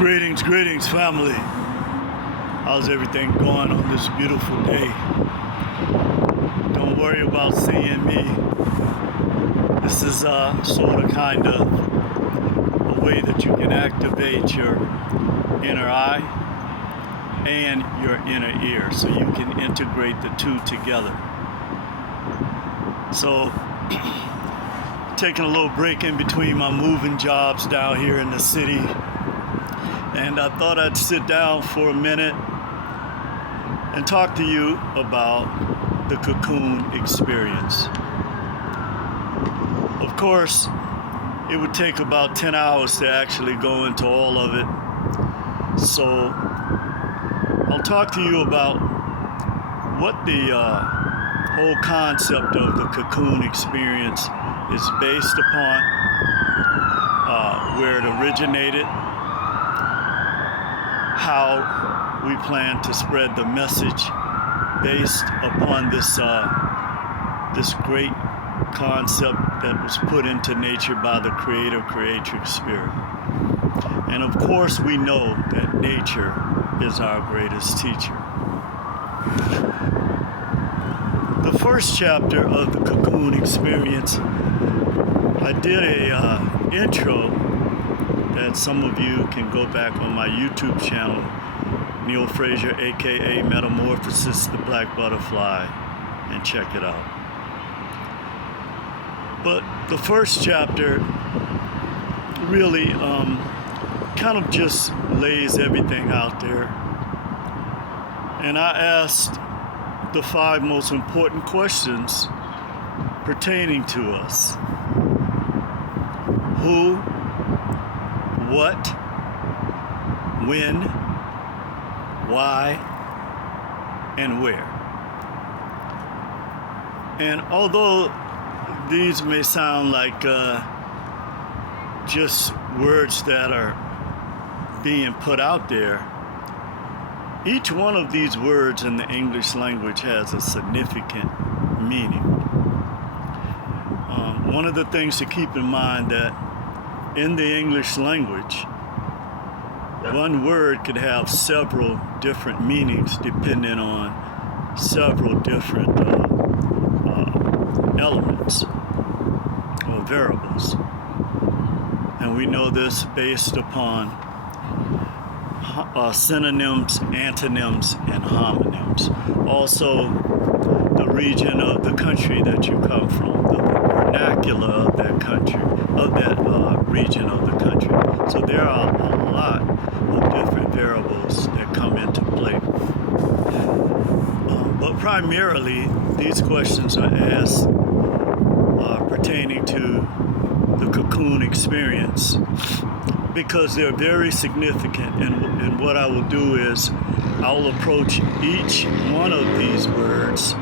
Greetings, family. How's everything going on this beautiful day? Don't worry about seeing me. This is sort of kind of a way that you can activate your inner eye and your inner ear so you can integrate the two together. So, taking a little break in between my moving jobs down here in the city. And I thought I'd sit down for a minute and talk to you about the Cocoon experience. Of course, it would take about 10 hours to actually go into all of it. So I'll talk to you about what the whole concept of the Cocoon experience is based upon, where it originated, how we plan to spread the message based upon this great concept that was put into nature by the creator-creatrix spirit. And of course we know that nature is our greatest teacher. The first chapter of the Cocoon experience, I did a intro that some of you can go back on my YouTube channel, Neil Frazier, aka Metamorphosis the Black Butterfly, and check it out. But the first chapter really kind of just lays everything out there. And I asked the 5 most important questions pertaining to us. Who, what, when, why, and where. And although these may sound like just words that are being put out there, each one of these words in the English language has a significant meaning. One of the things to keep in mind that in the English language, one word could have several different meanings depending on several different elements or variables. And we know this based upon synonyms, antonyms, and homonyms. Also, the region of the country that you come from, the vernacular of that country, of that region of the country. So there are a lot of different variables that come into play. But primarily, these questions are asked pertaining to the Cocoon experience because they're very significant. And what I will do is I will approach each one of these words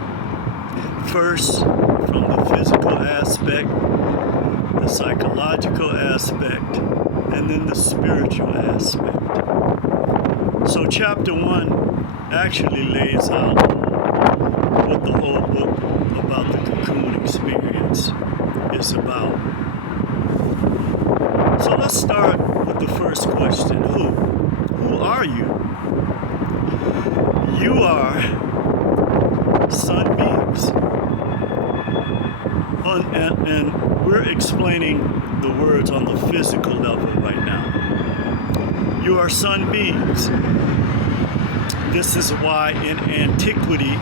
first from the physical aspect, the psychological aspect, and then the spiritual aspect. So chapter 1 actually lays out what the whole book about the Cocoon experience is about. So let's start with the first question. Who are you? You are sun beings. And we're explaining the words on the physical level right now. You are sun beings. This is why in antiquity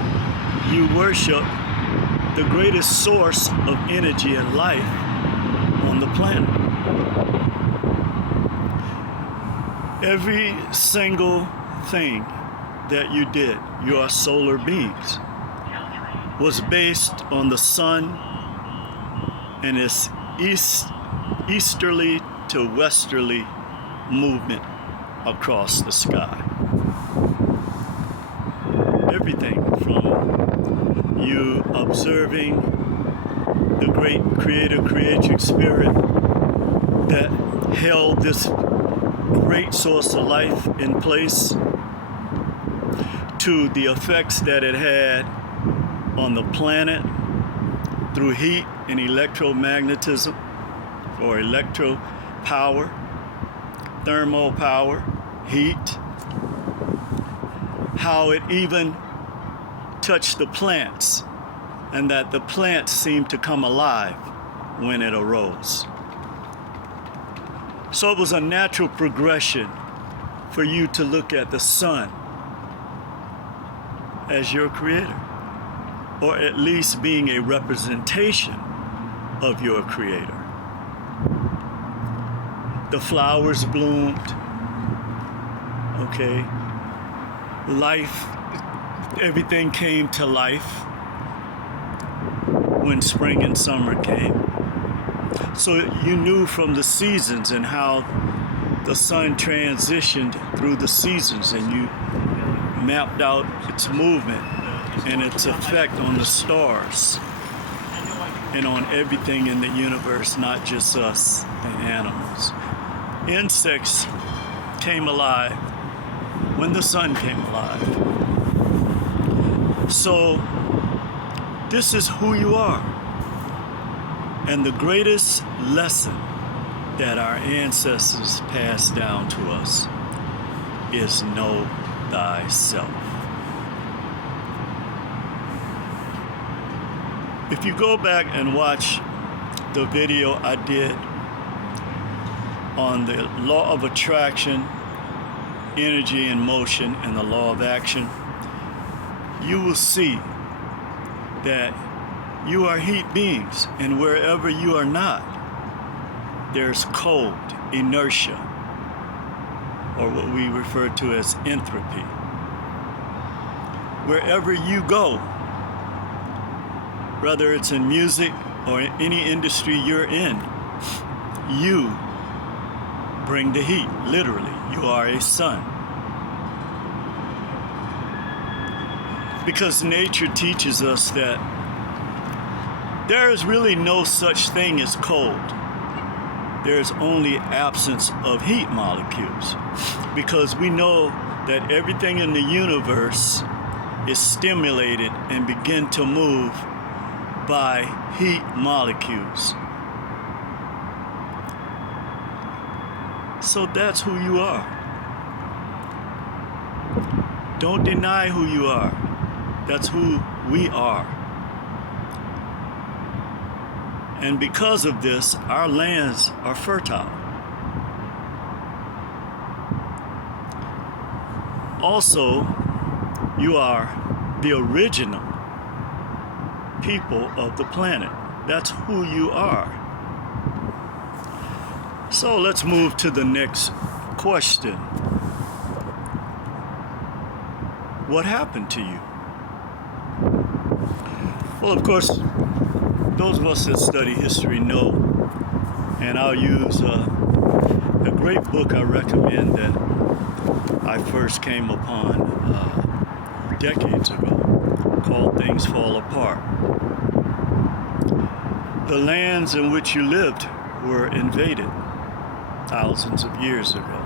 you worship the greatest source of energy and life on the planet. Every single thing that you did, your solar beings, was based on the sun and its easterly to westerly movement across the sky. Everything from you observing the great creator-creatrix spirit that held this great source of life in place to the effects that it had on the planet through heat and electromagnetism or electro power, thermal power, heat, how it even touched the plants, and that the plants seemed to come alive when it arose. So it was a natural progression for you to look at the sun as your creator, or at least being a representation of your creator. The flowers bloomed, okay? Life, everything came to life when spring and summer came. So you knew from the seasons and how the sun transitioned through the seasons, and you mapped out its movement and its effect on the stars and on everything in the universe, not just us and animals. Insects came alive when the sun came alive. So this is who you are. And the greatest lesson that our ancestors passed down to us is know thyself. If you go back and watch the video I did on the law of attraction, energy and motion, and the law of action, you will see that you are heat beings, and wherever you are not, there's cold, inertia, or what we refer to as entropy. Wherever you go, whether it's in music or in any industry you're in, you bring the heat, literally. You are a sun. Because nature teaches us that there is really no such thing as cold. There is only absence of heat molecules, because we know that everything in the universe is stimulated and begin to move by heat molecules. So that's who you are. Don't deny who you are. That's who we are. And because of this, our lands are fertile. Also, you are the original people of the planet. That's who you are. So let's move to the next question. What happened to you? Well, of course, those of us that study history know, and I'll use a great book I recommend that I first came upon decades ago, called Things Fall Apart. The lands in which you lived were invaded thousands of years ago.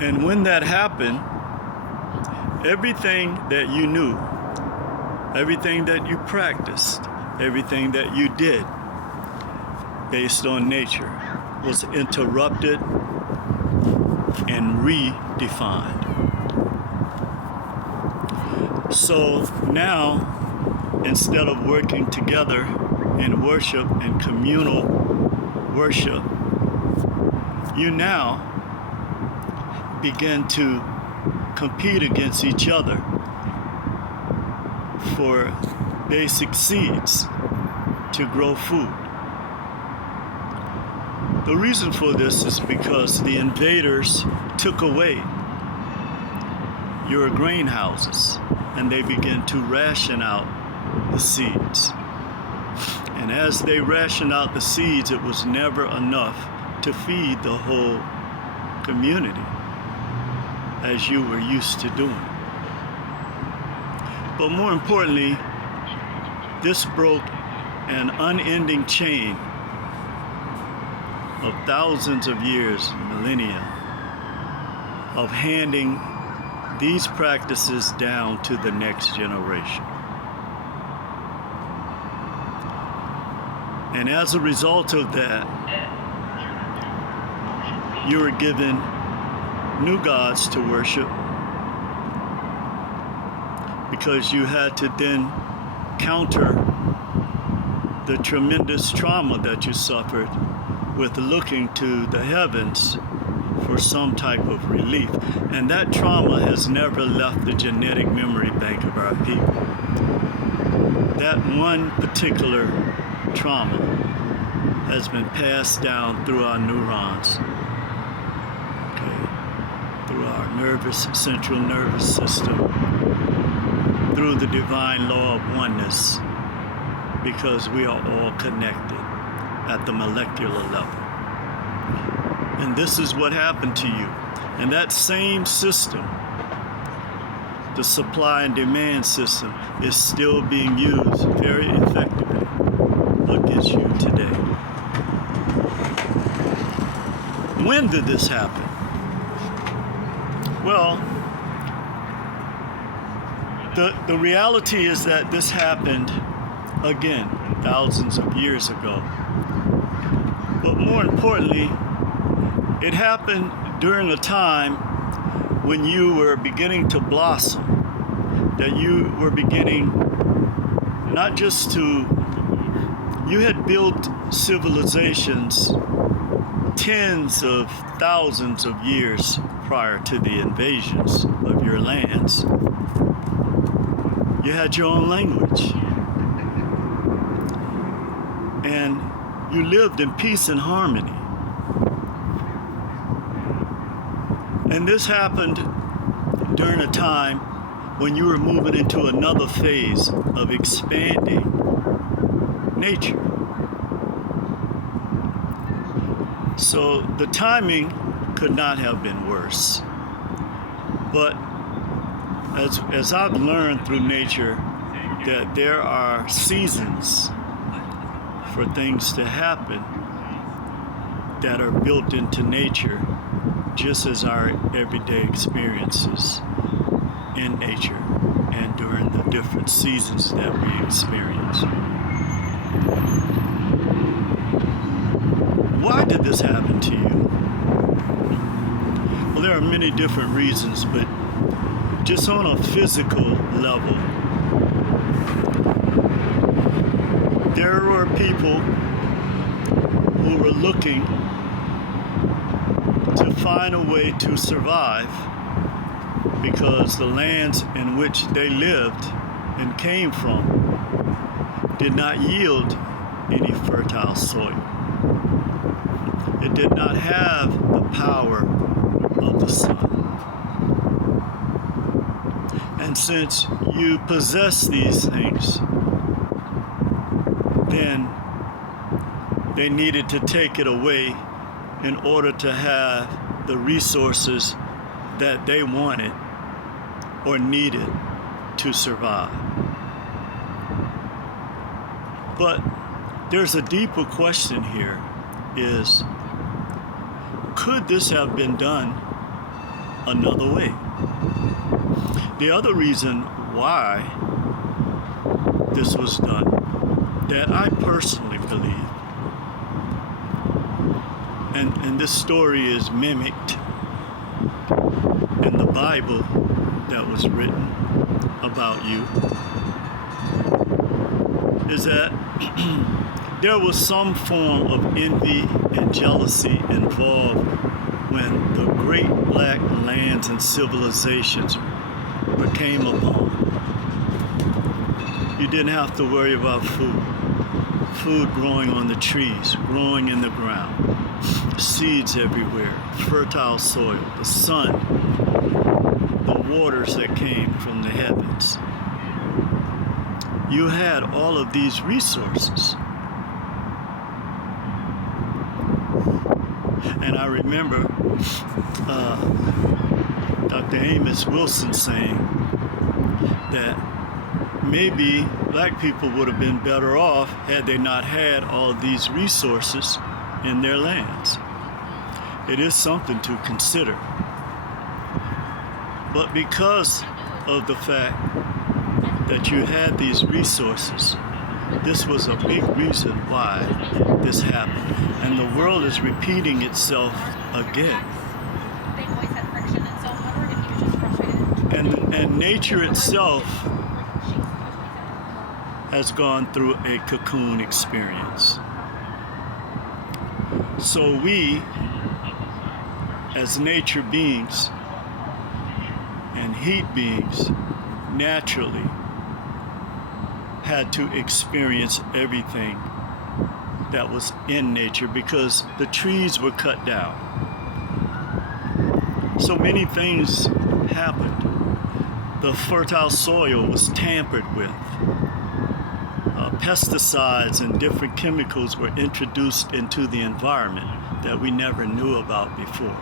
And when that happened, everything that you knew, everything that you practiced, everything that you did based on nature was interrupted and redefined. So now, instead of working together in worship and communal worship, you now begin to compete against each other for basic seeds to grow food. The reason for this is because the invaders took away your grain houses, and they began to ration out the seeds. And as they rationed out the seeds, it was never enough to feed the whole community as you were used to doing. But more importantly, this broke an unending chain of thousands of years, millennia, of handing these practices down to the next generation. And as a result of that, you were given new gods to worship, because you had to then counter the tremendous trauma that you suffered with looking to the heavens for some type of relief. And that trauma has never left the genetic memory bank of our people. That one particular trauma has been passed down through our neurons, okay, through our central nervous system, through the divine law of oneness, because we are all connected at the molecular level. And this is what happened to you. And that same system, the supply and demand system, is still being used very effectively against you today. When did this happen? Well, the reality is that this happened again thousands of years ago. But more importantly, it happened during a time when you were beginning to blossom, that you were beginning not just to, you had built civilizations tens of thousands of years prior to the invasions of your lands. You had your own language. And you lived in peace and harmony. And this happened during a time when you were moving into another phase of expanding nature. So the timing could not have been worse. But as I've learned through nature, that there are seasons for things to happen that are built into nature, just as our everyday experiences in nature and during the different seasons that we experience. Why did this happen to you? Well, there are many different reasons, but just on a physical level, there were people who were looking to find a way to survive, because the lands in which they lived and came from did not yield any fertile soil. It did not have the power of the sun. And since you possess these things, then they needed to take it away in order to have the resources that they wanted or needed to survive. But there's a deeper question here, is, could this have been done another way? The other reason why this was done, that I personally believe, and this story is mimicked in the Bible that was written about you, is that there was some form of envy and jealousy involved when the great black lands and civilizations came upon. You didn't have to worry about food growing on the trees, growing in the ground, seeds everywhere, fertile soil, the sun, the waters that came from the heavens. You had all of these resources. And I remember Dr. Amos Wilson saying that maybe black people would have been better off had they not had all of these resources in their lands. It is something to consider. But because of the fact that you had these resources, this was a big reason why this happened. And the world is repeating itself again. They always had friction, and so I'm wondering if he was just frustrated. And nature itself has gone through a cocoon experience. So we, as nature beings and heat beings, naturally had to experience everything that was in nature because the trees were cut down. So many things happened. The fertile soil was tampered with. Pesticides and different chemicals were introduced into the environment that we never knew about before.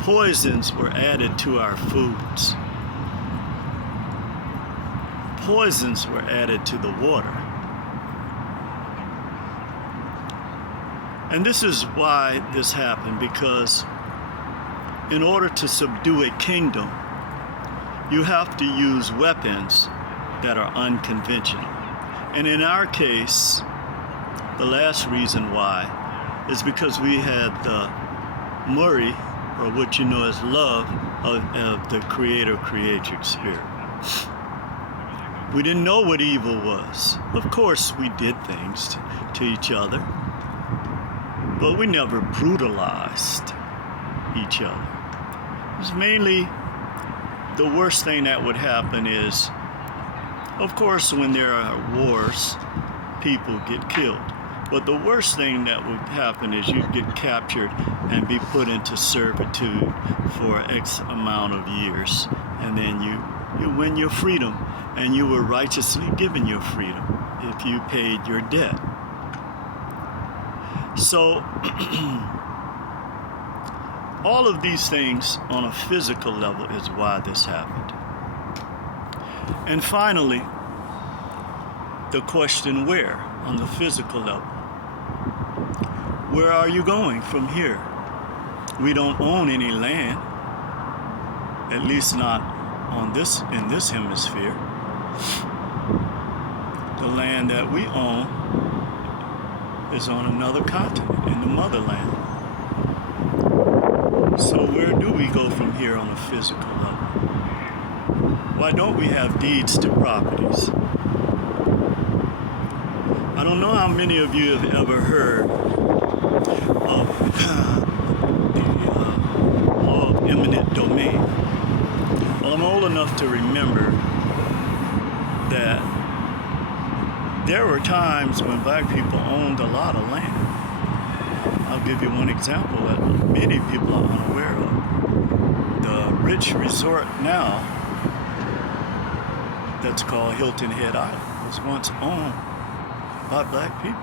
Poisons were added to our foods. Poisons were added to the water. And this is why this happened, because in order to subdue a kingdom, you have to use weapons that are unconventional. And in our case, the last reason why is because we had the Murray, or what you know as love, of the creator-creatrix spirit. We didn't know what evil was. Of course, we did things to each other, but we never brutalized each other. It was mainly the worst thing that would happen is, of course, when there are wars, people get killed. But the worst thing that would happen is you get captured and be put into servitude for X amount of years. And then you win your freedom, and you were righteously given your freedom if you paid your debt. So all of these things on a physical level is why this happened. And finally, the question where on the physical level. Where are you going from here? We don't own any land, at least not in this hemisphere. The land that we own is on another continent, in the motherland. So where do we go from here on a physical level? Why don't we have deeds to properties? I don't know how many of you have ever heard of the law of eminent domain. Well, I'm old enough to remember that there were times when black people owned a lot of land. I'll give you one example that many people are unaware of. The rich resort now, that's called Hilton Head Island, was once owned by black people.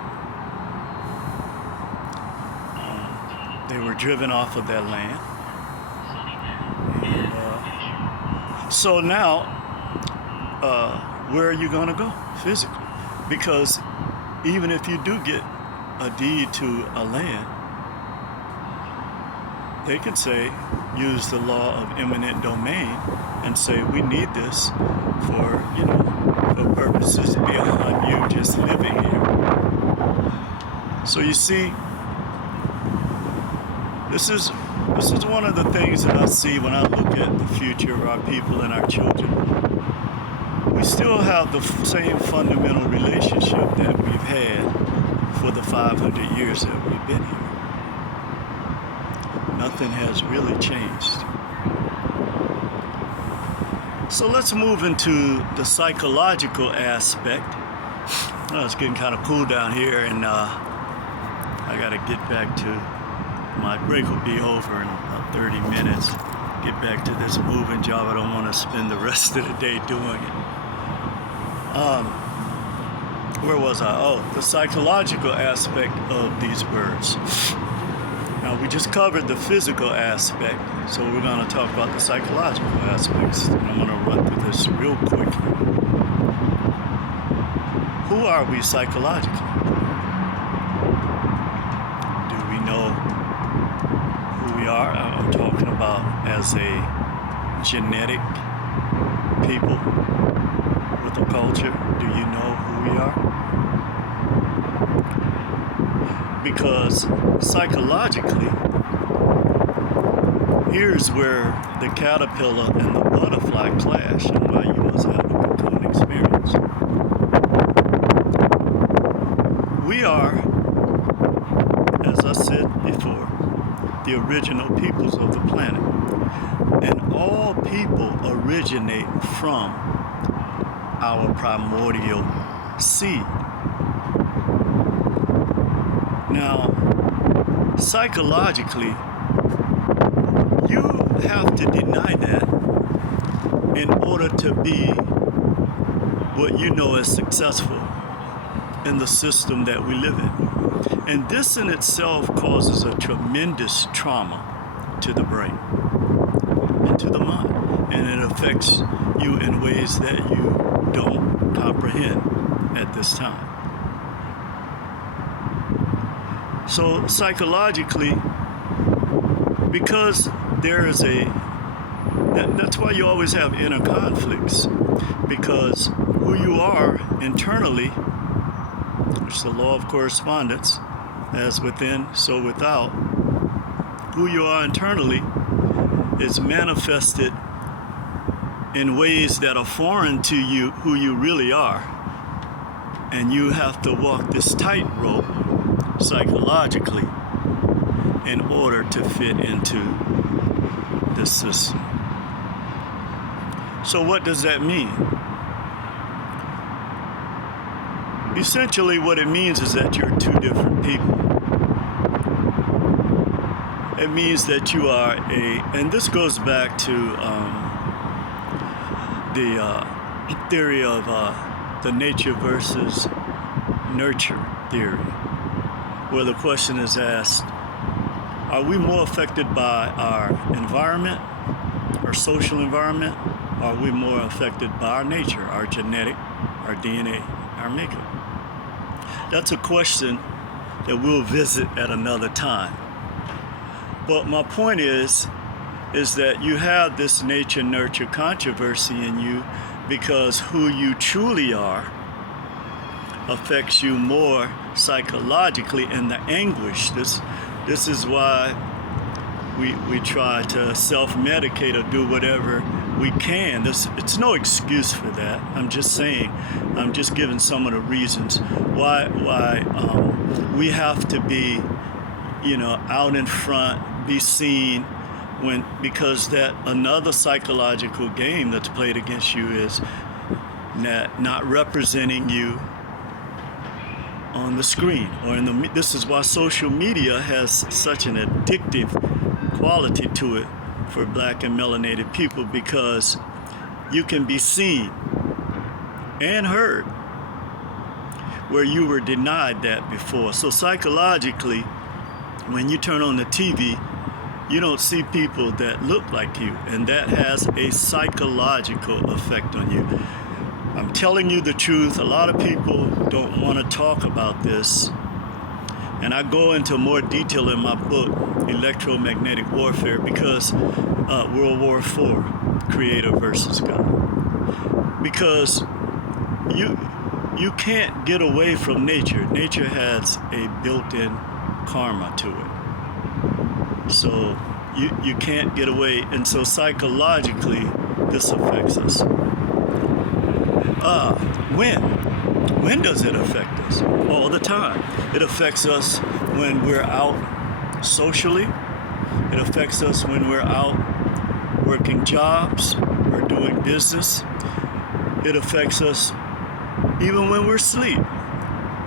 They were driven off of their land. And, so now, where are you going to go physically? Because even if you do get a deed to a land, they could say, use the law of eminent domain and say, we need this for, for purposes beyond you just living here. So you see, this is one of the things that I see when I look at the future of our people and our children. We still have the same fundamental relationship that we've had for the 500 years that we've been here. Nothing has really changed. So let's move into the psychological aspect. Oh, it's getting kind of cool down here, and I got to get back to my break. Will be over in about 30 minutes. Get back to this moving job. I don't want to spend the rest of the day doing it. Where was I? Oh, the psychological aspect of these birds. Now, we just covered the physical aspect, so we're going to talk about the psychological aspects. And I'm going to run through this real quickly. Who are we psychologically? Do we know who we are? I'm talking about as a genetic people with a culture. Do you know who we are? Because psychologically, here's where the caterpillar and the butterfly clash, and why you must have a cocoon experience. We are, as I said before, the original peoples of the planet. And all people originate from our primordial seed. Now, psychologically, you have to deny that in order to be what you know as successful in the system that we live in. And this in itself causes a tremendous trauma to the brain and to the mind. And it affects you in ways that you don't comprehend at this time. So psychologically, because there is that's why you always have inner conflicts, because who you are internally, which is the law of correspondence, as within, so without, who you are internally is manifested in ways that are foreign to you, who you really are. And you have to walk this tightrope psychologically in order to fit into this system. So what does that mean? Essentially what it means is that you're two different people. It means that you are and this goes back to the theory of the nature versus nurture theory, where the question is asked, are we more affected by our environment, our social environment? Or are we more affected by our nature, our genetic, our DNA, our makeup? That's a question that we'll visit at another time. But my point is that you have this nature-nurture controversy in you because who you truly are affects you more psychologically, and the anguish. This is why we try to self-medicate or do whatever we can. It's no excuse for that. I'm just saying, I'm just giving some of the reasons why we have to be, out in front, be seen, because that another psychological game that's played against you is not representing you on the screen or this is why social media has such an addictive quality to it for black and melanated people, because you can be seen and heard where you were denied that before. So psychologically, when you turn on the TV, you don't see people that look like you, and that has a psychological effect on you. I'm telling you the truth. A lot of people don't want to talk about this, and I go into more detail in my book, Electromagnetic Warfare, because World War IV, Creator versus God. Because you can't get away from nature. Nature has a built-in karma to it. So you can't get away, and so psychologically this affects us. When does it affect us? All the time. It affects us when we're out socially. It affects us when we're out working jobs or doing business. It affects us even when we're asleep,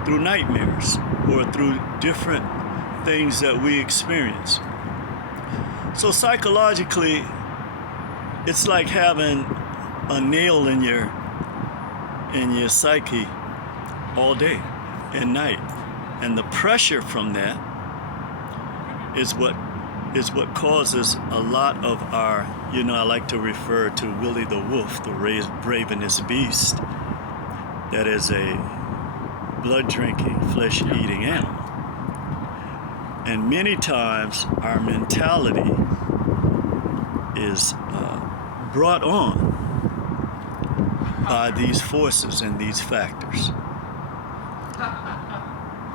through nightmares or through different things that we experience. So psychologically, it's like having a nail in your psyche all day and night, and the pressure from that is what causes a lot of our, I like to refer to Willie the Wolf, the ravenous beast, that is a blood-drinking, flesh-eating animal. And many times our mentality is brought on by these forces and these factors.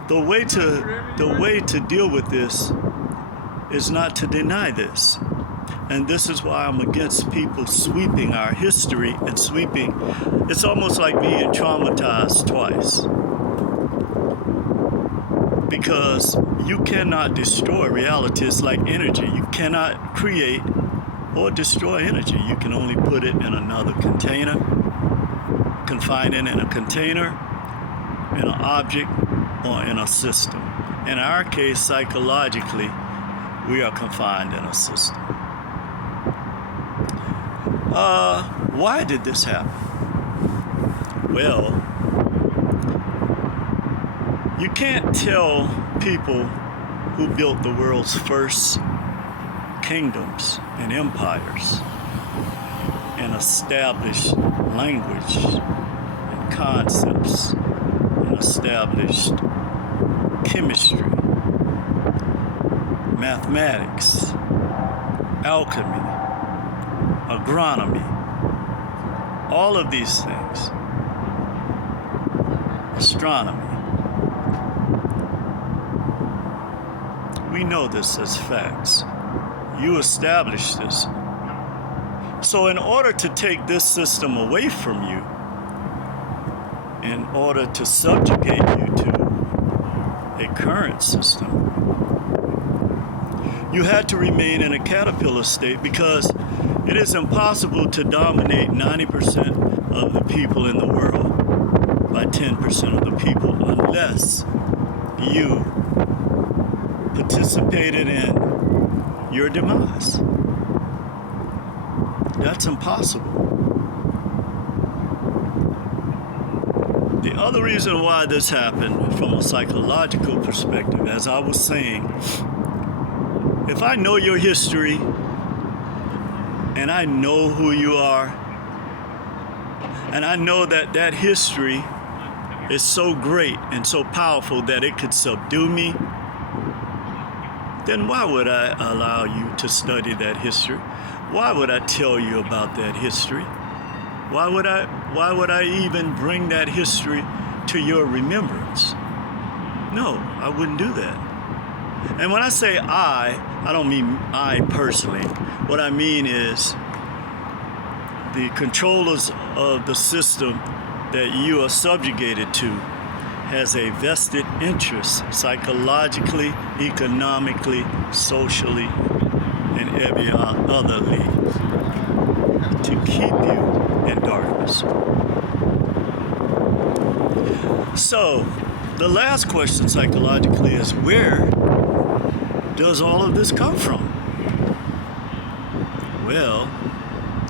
The way to deal with this is not to deny this. And this is why I'm against people sweeping our history and sweeping. It's almost like being traumatized twice. Because you cannot destroy reality. It's like energy. You cannot create or destroy energy. You can only put it in another container, confine it in a container, in an object, or in a system. In our case, psychologically, we are confined in a system. Why did this happen? Well, you can't tell people who built the world's first kingdoms and empires and established language and concepts and established chemistry, mathematics, alchemy, agronomy, all of these things, astronomy. We know this as facts. You established this. So in order to take this system away from you, in order to subjugate you to a current system, you had to remain in a caterpillar state, because it is impossible to dominate 90% of the people in the world by 10% of the people unless you participated in your demise. That's impossible. The other reason why this happened from a psychological perspective, as I was saying, if I know your history and I know who you are, and I know that that history is so great and so powerful that it could subdue me, then why would I allow you to study that history? Why would I tell you about that history? Why would I even bring that history to your remembrance? No, I wouldn't do that. And when I say I don't mean I personally. What I mean is the controllers of the system that you are subjugated to has a vested interest psychologically, economically, socially, and every otherly to keep you in darkness. So, the last question psychologically is, where does all of this come from? Well,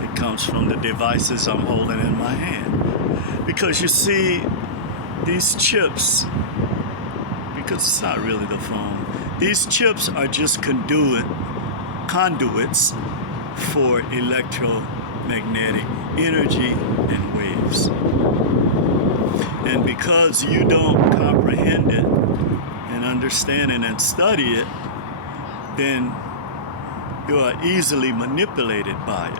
it comes from the devices I'm holding in my hand. Because you see, these chips, because it's not really the phone, these chips are just conduits for electromagnetic energy and waves. And because you don't comprehend it and understand it and study it, then you are easily manipulated by it.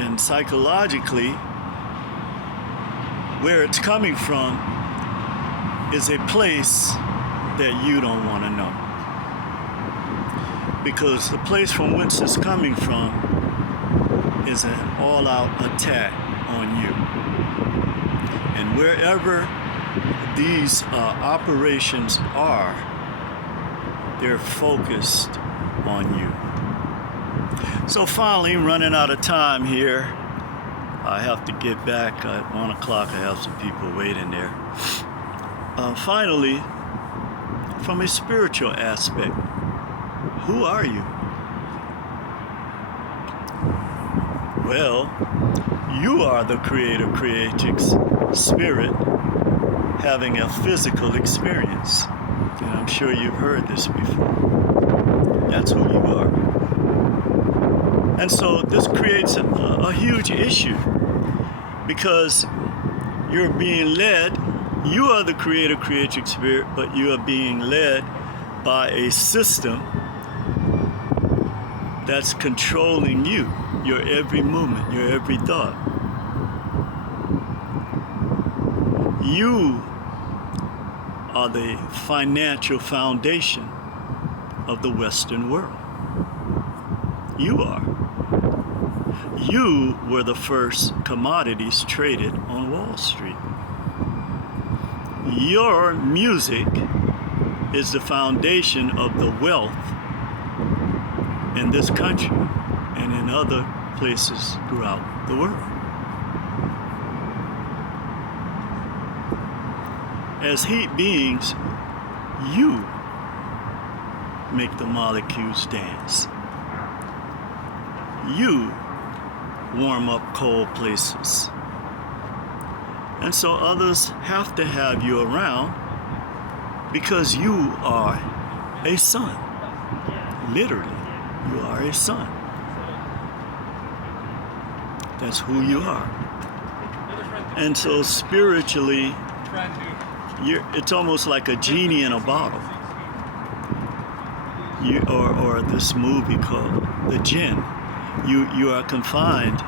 And psychologically, where it's coming from is a place that you don't want to know. Because the place from whence it's coming from is an all-out attack on you. And wherever these operations are, they're focused on you. So finally, running out of time here, I have to get back at 1 o'clock. I have some people waiting there. Finally, from a spiritual aspect, who are you? Well, you are the creator-creatrix spirit having a physical experience. And I'm sure you've heard this before. That's who you are. And so this creates a huge issue, because you're being led, you are the creator-creatrix spirit, but you are being led by a system that's controlling you, your every movement, your every thought. You are the financial foundation of the Western world. You are. You were the first commodities traded on Wall Street. Your music is the foundation of the wealth in this country and in other places throughout the world. As heat beings, you make the molecules dance. You warm up cold places. And so others have to have you around because you are a sun. Literally, you are a sun. That's who you are. And so spiritually, it's almost like a genie in a bottle. Or this movie called The Jinn. You are confined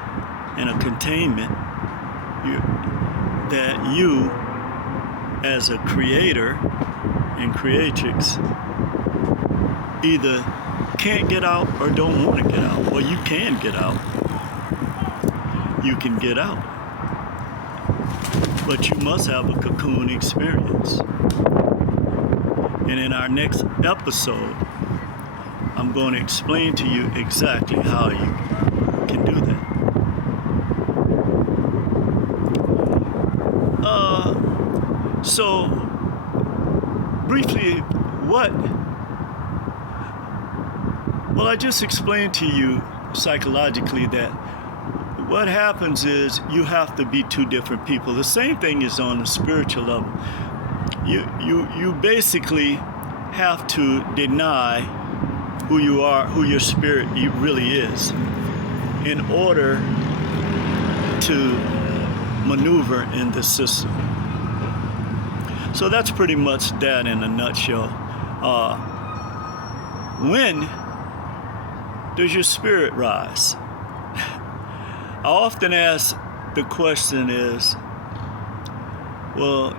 in a containment that you, as a creator and creatrix, either can't get out or don't want to get out. Well, you can get out. You can get out. But you must have a cocoon experience. And in our next episode, I'm going to explain to you exactly how you can do that. So, briefly, well, I just explained to you psychologically that what happens is you have to be two different people. The same thing is on the spiritual level. You basically have to deny who you are, who your spirit really is, in order to maneuver in the system. So that's pretty much that in a nutshell. When does your spirit rise? I often ask the question is, well,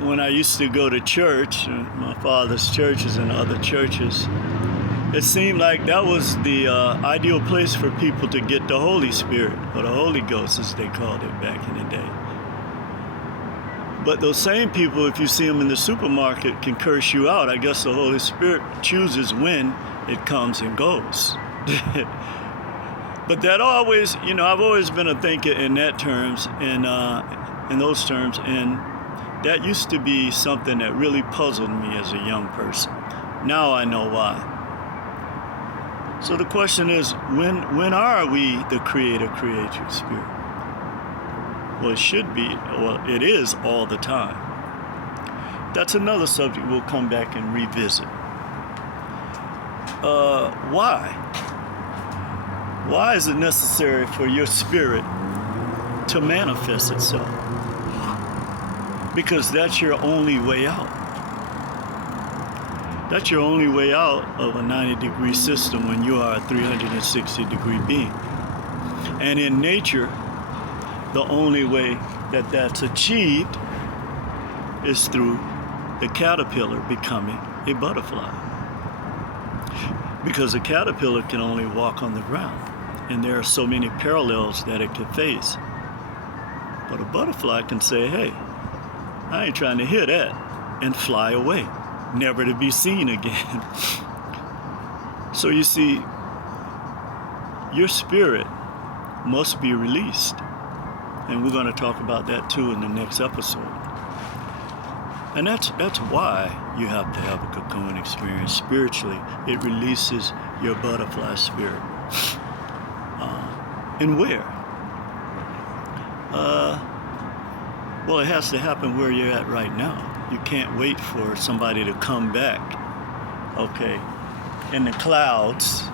when I used to go to church, my father's churches and other churches, it seemed like that was the ideal place for people to get the Holy Spirit, or the Holy Ghost as they called it back in the day. But those same people, if you see them in the supermarket, can curse you out. I guess the Holy Spirit chooses when it comes and goes. But that always, I've always been a thinker in that terms, and in those terms, and that used to be something that really puzzled me as a young person. Now I know why. So the question is, when are we the creator-creatrix spirit? Well, it should be, it is all the time. That's another subject we'll come back and revisit. Why? Why is it necessary for your spirit to manifest itself? Because that's your only way out. That's your only way out of a 90-degree system when you are a 360-degree being. And in nature, the only way that that's achieved is through the caterpillar becoming a butterfly. Because a caterpillar can only walk on the ground, and there are so many parallels that it could face. But a butterfly can say, hey, I ain't trying to hear that, and fly away, never to be seen again. So you see, your spirit must be released. And we're going to talk about that too in the next episode. And that's why you have to have a cocoon experience spiritually. It releases your butterfly spirit. And where? Well, it has to happen where you're at right now. You can't wait for somebody to come back, in the clouds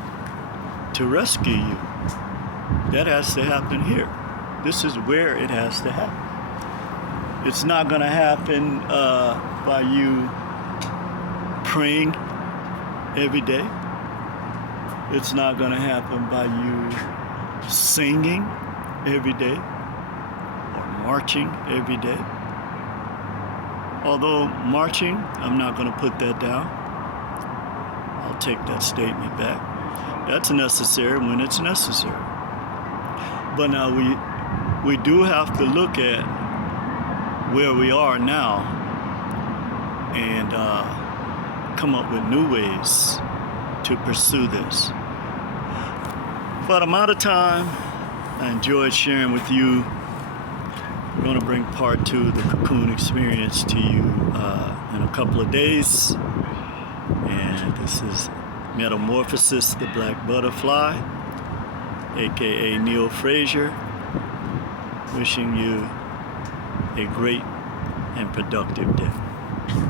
to rescue you. That has to happen here. This is where it has to happen. It's not going to happen by you praying every day. It's not going to happen by you singing every day or marching every day. Although marching, I'm not going to put that down. I'll take that statement back. That's necessary when it's necessary. But now we do have to look at where we are now and come up with new ways to pursue this. But I'm out of time. I enjoyed sharing with you. I'm going to bring part 2 of the Cocoon experience to you in a couple of days. And this is Metamorphosis, the Black Butterfly, aka Neil Frazier, wishing you a great and productive day.